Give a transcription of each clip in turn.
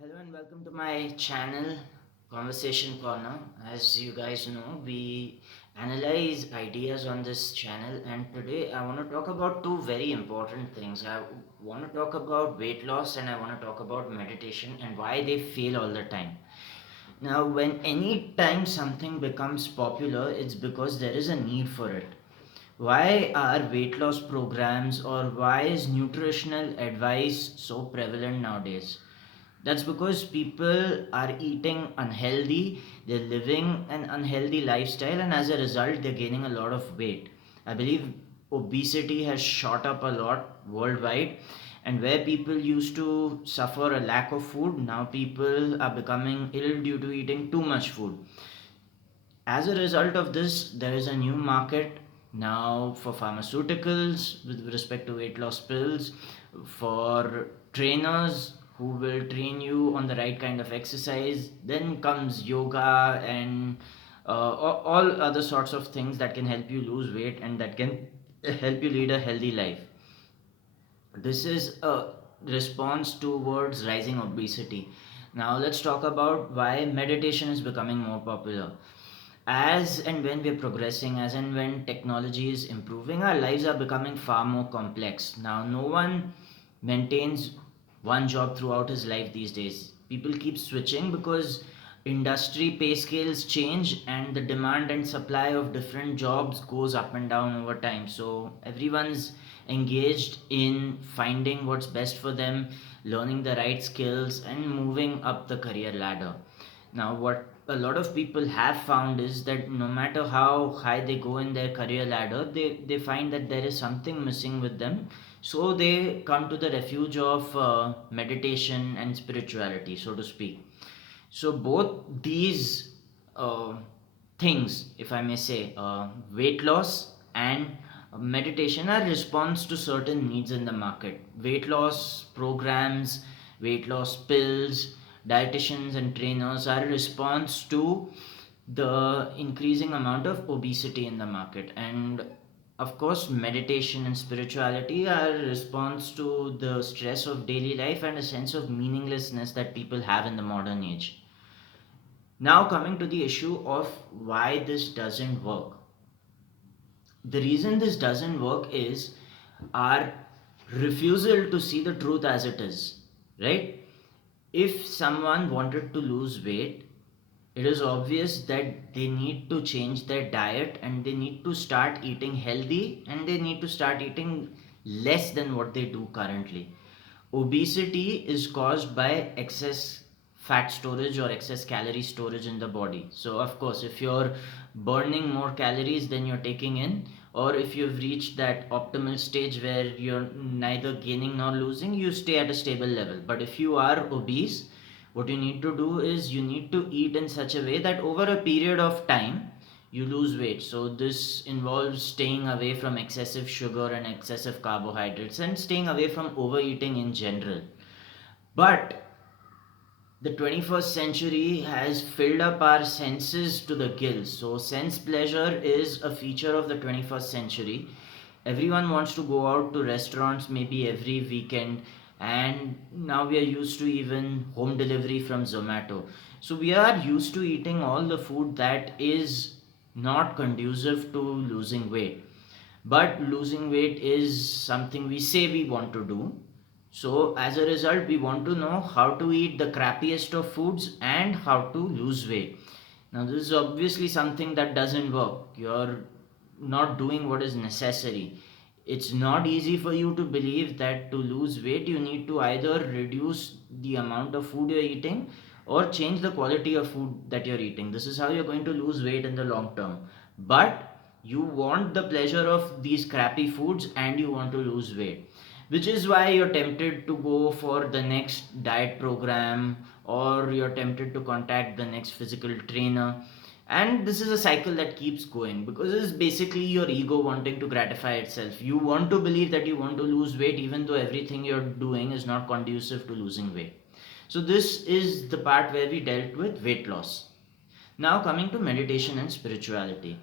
Hello and welcome to my channel, Conversation Corner. As you guys know, we analyze ideas on this channel, and today I want to talk about two very important things. I want to talk about weight loss and I want to talk about meditation and why they fail all the time. Now, when any time something becomes popular, it's because there is a need for it. Why are weight loss programs or why is nutritional advice so prevalent nowadays? That's because people are eating unhealthy, they're living an unhealthy lifestyle, and as a result, they're gaining a lot of weight. I believe obesity has shot up a lot worldwide, and where people used to suffer a lack of food, now people are becoming ill due to eating too much food. As a result of this, there is a new market now for pharmaceuticals with respect to weight loss pills, for trainers who will train you on the right kind of exercise. Then comes yoga and all other sorts of things that can help you lose weight and that can help you lead a healthy life. This is a response towards rising obesity. Now, let's talk about why meditation is becoming more popular. As and when we're progressing, as and when technology is improving, our lives are becoming far more complex. Now, no one maintains one job throughout his life these days. People keep switching because industry pay scales change and the demand and supply of different jobs goes up and down over time. So, everyone's engaged in finding what's best for them, learning the right skills, and moving up the career ladder. Now, what a lot of people have found is that no matter how high they go in their career ladder, they find that there is something missing with them. So they come to the refuge of meditation and spirituality, so to speak. So both these uh, things, if I may say, weight loss and meditation are response to certain needs in the market. Weight loss programs, weight loss pills, dietitians and trainers are a response to the increasing amount of obesity in the market. And of course, meditation and spirituality are a response to the stress of daily life and a sense of meaninglessness that people have in the modern age. Now, coming to the issue of why this doesn't work. The reason this doesn't work is our refusal to see the truth as it is, right? If someone wanted to lose weight, it is obvious that they need to change their diet and they need to start eating healthy and they need to start eating less than what they do currently. Obesity is caused by excess fat storage or excess calorie storage in the body. So, of course, if you're burning more calories than you're taking in, or if you've reached that optimal stage where you're neither gaining nor losing, you stay at a stable level. But if you are obese, what you need to do is you need to eat in such a way that over a period of time you lose weight. So this involves staying away from excessive sugar and excessive carbohydrates and staying away from overeating in general. But the 21st century has filled up our senses to the gills. So sense pleasure is a feature of the 21st century. Everyone wants to go out to restaurants maybe every weekend, and now we are used to even home delivery from Zomato. So we are used to eating all the food that is not conducive to losing weight. But losing weight is something we say we want to do. So, as a result, we want to know how to eat the crappiest of foods and how to lose weight. Now, this is obviously something that doesn't work. You're not doing what is necessary. It's not easy for you to believe that to lose weight, you need to either reduce the amount of food you're eating or change the quality of food that you're eating. This is how you're going to lose weight in the long term. But you want the pleasure of these crappy foods and you want to lose weight, which is why you're tempted to go for the next diet program or you're tempted to contact the next physical trainer. And this is a cycle that keeps going because it's basically your ego wanting to gratify itself. You want to believe that you want to lose weight even though everything you're doing is not conducive to losing weight. So this is the part where we dealt with weight loss. Now coming to meditation and spirituality.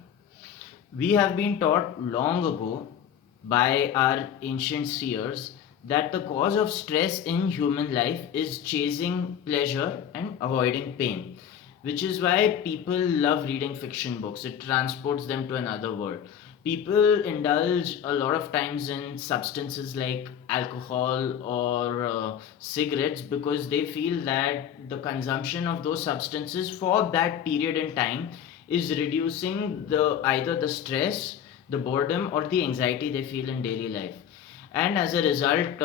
We have been taught long ago by our ancient seers that the cause of stress in human life is chasing pleasure and avoiding pain, which is why people love reading fiction books. It transports them to another world. People indulge a lot of times in substances like alcohol or cigarettes because they feel that the consumption of those substances for that period in time is reducing the either the stress, the boredom, or the anxiety they feel in daily life, and as a result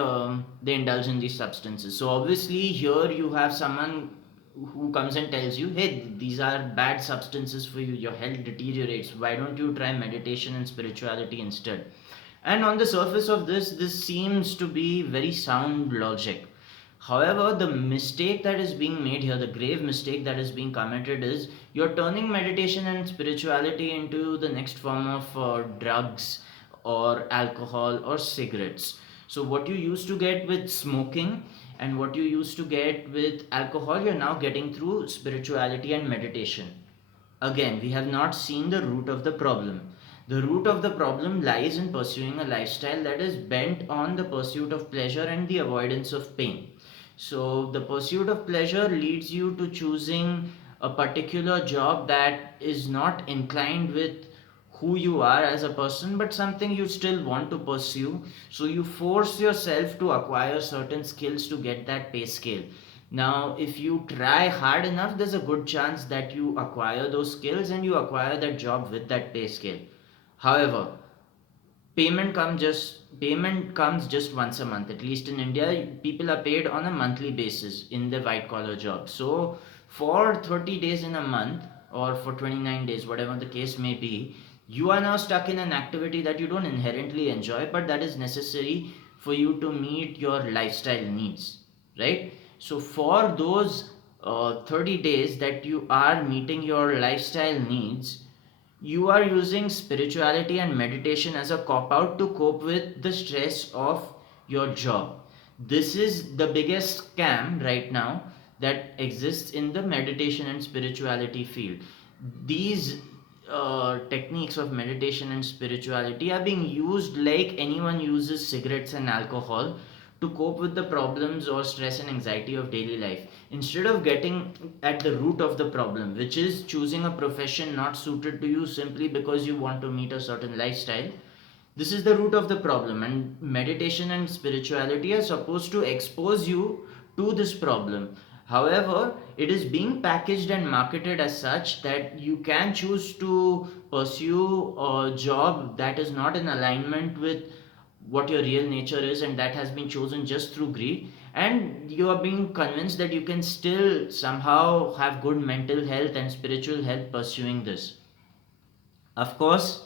they indulge in these substances. So obviously here you have someone who comes and tells you, hey, these are bad substances for you, your health deteriorates, why don't you try meditation and spirituality instead? And on the surface of this seems to be very sound logic. However, the mistake that is being made here, the grave mistake that is being committed, is you're turning meditation and spirituality into the next form of drugs or alcohol or cigarettes. So, what you used to get with smoking and what you used to get with alcohol, you're now getting through spirituality and meditation. Again, we have not seen the root of the problem. The root of the problem lies in pursuing a lifestyle that is bent on the pursuit of pleasure and the avoidance of pain. So, the pursuit of pleasure leads you to choosing a particular job that is not inclined with who you are as a person, but something you still want to pursue. So, you force yourself to acquire certain skills to get that pay scale. Now, if you try hard enough, there's a good chance that you acquire those skills and you acquire that job with that pay scale. However, payment comes just once a month. At least in India, people are paid on a monthly basis in the white collar job. So for 30 days in a month or for 29 days, whatever the case may be, you are now stuck in an activity that you don't inherently enjoy, but that is necessary for you to meet your lifestyle needs, right? So for those 30 days that you are meeting your lifestyle needs, you are using spirituality and meditation as a cop out to cope with the stress of your job. This is the biggest scam right now that exists in the meditation and spirituality field. These techniques of meditation and spirituality are being used like anyone uses cigarettes and alcohol to cope with the problems or stress and anxiety of daily life, instead of getting at the root of the problem, which is choosing a profession not suited to you simply because you want to meet a certain lifestyle. This is the root of the problem, and meditation and spirituality are supposed to expose you to this problem. However, it is being packaged and marketed as such that you can choose to pursue a job that is not in alignment with what your real nature is, and that has been chosen just through greed, and you are being convinced that you can still somehow have good mental health and spiritual health pursuing this. Of course,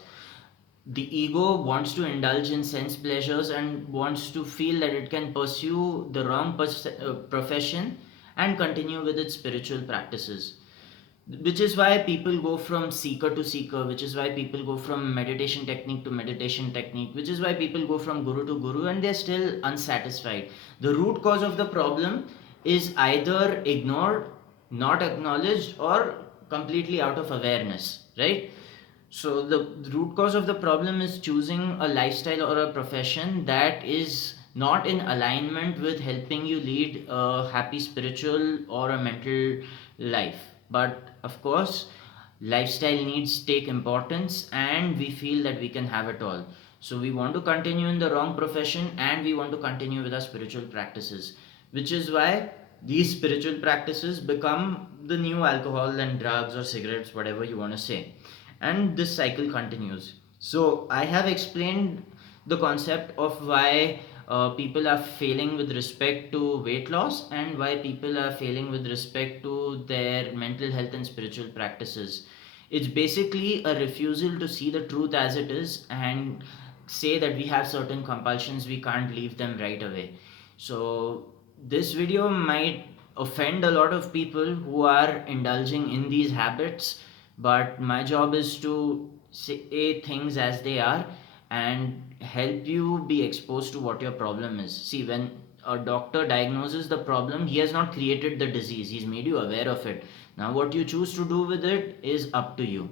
the ego wants to indulge in sense pleasures and wants to feel that it can pursue the wrong profession and continue with its spiritual practices, which is why people go from seeker to seeker, which is why people go from meditation technique to meditation technique, which is why people go from guru to guru, and they're still unsatisfied. The root cause of the problem is either ignored, not acknowledged, or completely out of awareness, right? So the root cause of the problem is choosing a lifestyle or a profession that is not in alignment with helping you lead a happy spiritual or a mental life. But of course, lifestyle needs take importance, and we feel that we can have it all. So we want to continue in the wrong profession and we want to continue with our spiritual practices, which is why these spiritual practices become the new alcohol and drugs or cigarettes, whatever you want to say, and this cycle continues. So I have explained the concept of why people are failing with respect to weight loss and why people are failing with respect to their mental health and spiritual practices. It's basically a refusal to see the truth as it is and say that we have certain compulsions, we can't leave them right away. So this video might offend a lot of people who are indulging in these habits, but my job is to say things as they are and help you be exposed to what your problem is. See, when a doctor diagnoses the problem, he has not created the disease, he's made you aware of it. Now what you choose to do with it is up to you.